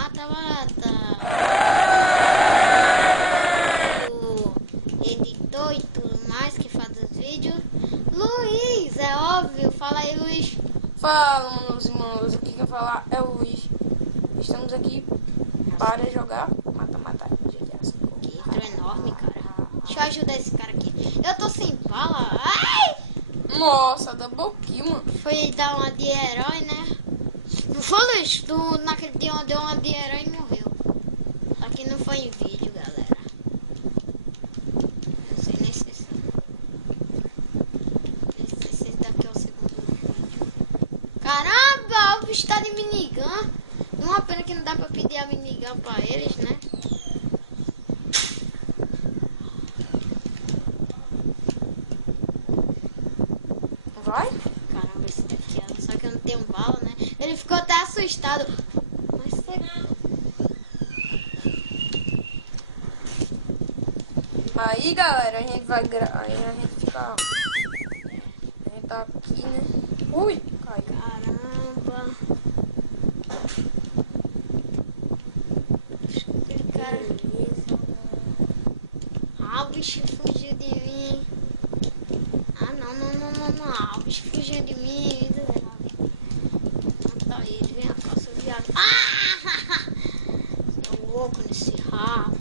mata-mata. O editor e tudo mais que faz os vídeos. Luiz, é óbvio. Fala aí, Luiz. Fala, meus irmãos, o que eu falar é o Luiz. Estamos aqui para jogar mata-mata. Que intro enorme, cara. Deixa eu ajudar esse cara aqui. Eu tô sem bala. Ai! Nossa, double kill, mano. Foi dar uma de herói, né? Não foi, Luiz? Tu naquele dia deu uma de herói e morreu. Só que não foi em vídeo, galera. Eu sei nem se esse daqui é o segundo vídeo. Caramba, o bicho tá de minigun. Uma pena que não dá pra pedir a minigun pra eles, né? Vai? Caramba, esse daqui é... Só que eu não tenho bala, né? Ele ficou até assustado. Mas você... Aí, galera, a gente vai gravar. Aí a gente fica. A gente tá aqui, né? Ui, cai. Caramba. Aquele cara... Ah, o bicho fugiu de mim. Ah, não. Ah, o bicho fugiu de mim. Mata ele, vem cá, seu viado. Ah! Tô louco nesse rabo.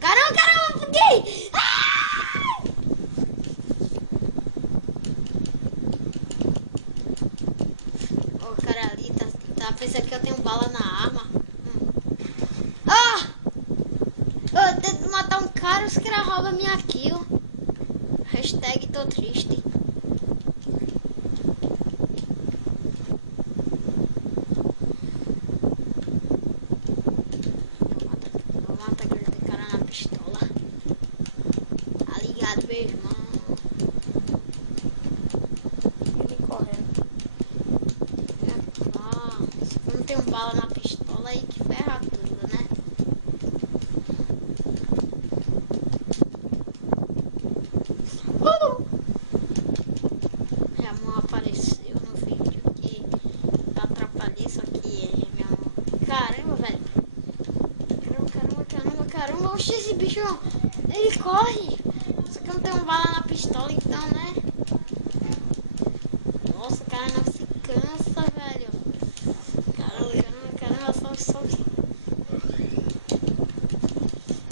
Caramba, buguei! Ah! O cara ali tá pensando que eu tenho bala na arma. Ah! Eu tento matar um cara, os caras roubam minha kill. Hashtag tô triste. Eu mato aquele cara na pistola. Tá ligado, meu irmão? Ele correndo. Se eu não tenho bala na pistola, aí que ferra tudo, né? Minha mão apareceu no vídeo que eu atrapalhei, só que minha mão... Caramba, velho. Caramba. Oxi, esse bicho, ele corre. Só que eu não tenho bala na pistola, então, né? Nossa, o cara não se cansa, velho. Caramba, só...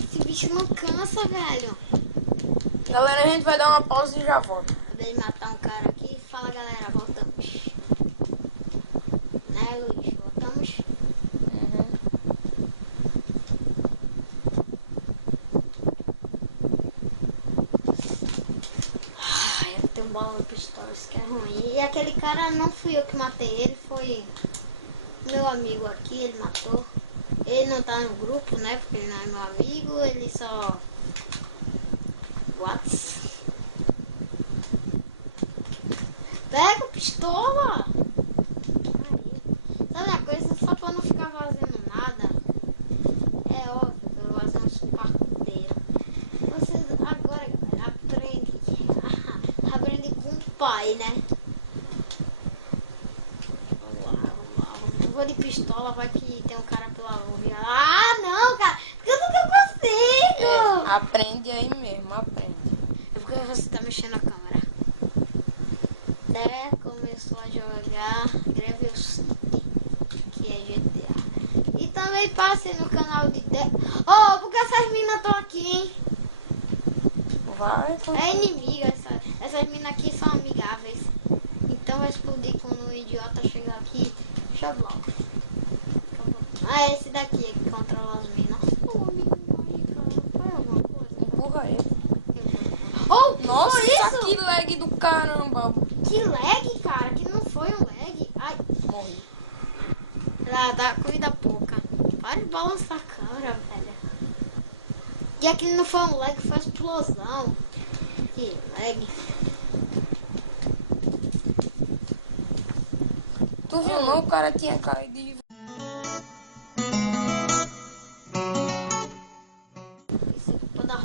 Esse bicho não cansa, velho. Galera, a gente vai dar uma pausa e já volta. Acabei de matar um cara aqui. Fala, galera, voltamos. Né, Luiz? Voltamos. Ai, eu tenho bola na pistola, isso que é ruim. E aquele cara não fui eu que matei ele, foi meu amigo aqui, ele matou. Ele não tá no grupo, né? Porque ele não é meu amigo, ele só... Whats? Pega a pistola! Sabe uma coisa, só pra não ficar fazendo nada, é óbvio que eu vou fazer uns parteiros. Vocês agora, galera, aprende com o pai, né? Vamos lá. Eu vou de pistola, vai que tem um cara pela rua. Ah, não, cara, porque eu nunca consigo! Aprende aí mesmo, aprende. É porque você tá mexendo a câmera. Até começou a jogar Grevels, que é GTA. E também passe no canal de... Oh, porque essas minas estão aqui, hein? Vai, É inimiga, essas minas aqui são amigáveis. Então vai explodir quando o idiota chegar aqui. Deixa logo. Ah, é esse daqui que controla as minas. Oh, amigo, faz alguma coisa. empurra ele. Oh, Nossa, foi isso? que lag do caramba. Que lag, cara, que não foi um lag. Ai, Morri. dá cuida pouca. Para de balançar a câmera, velho. E aquele não foi um lag, foi uma explosão. Que lag. Tu viu não? O cara tinha caído e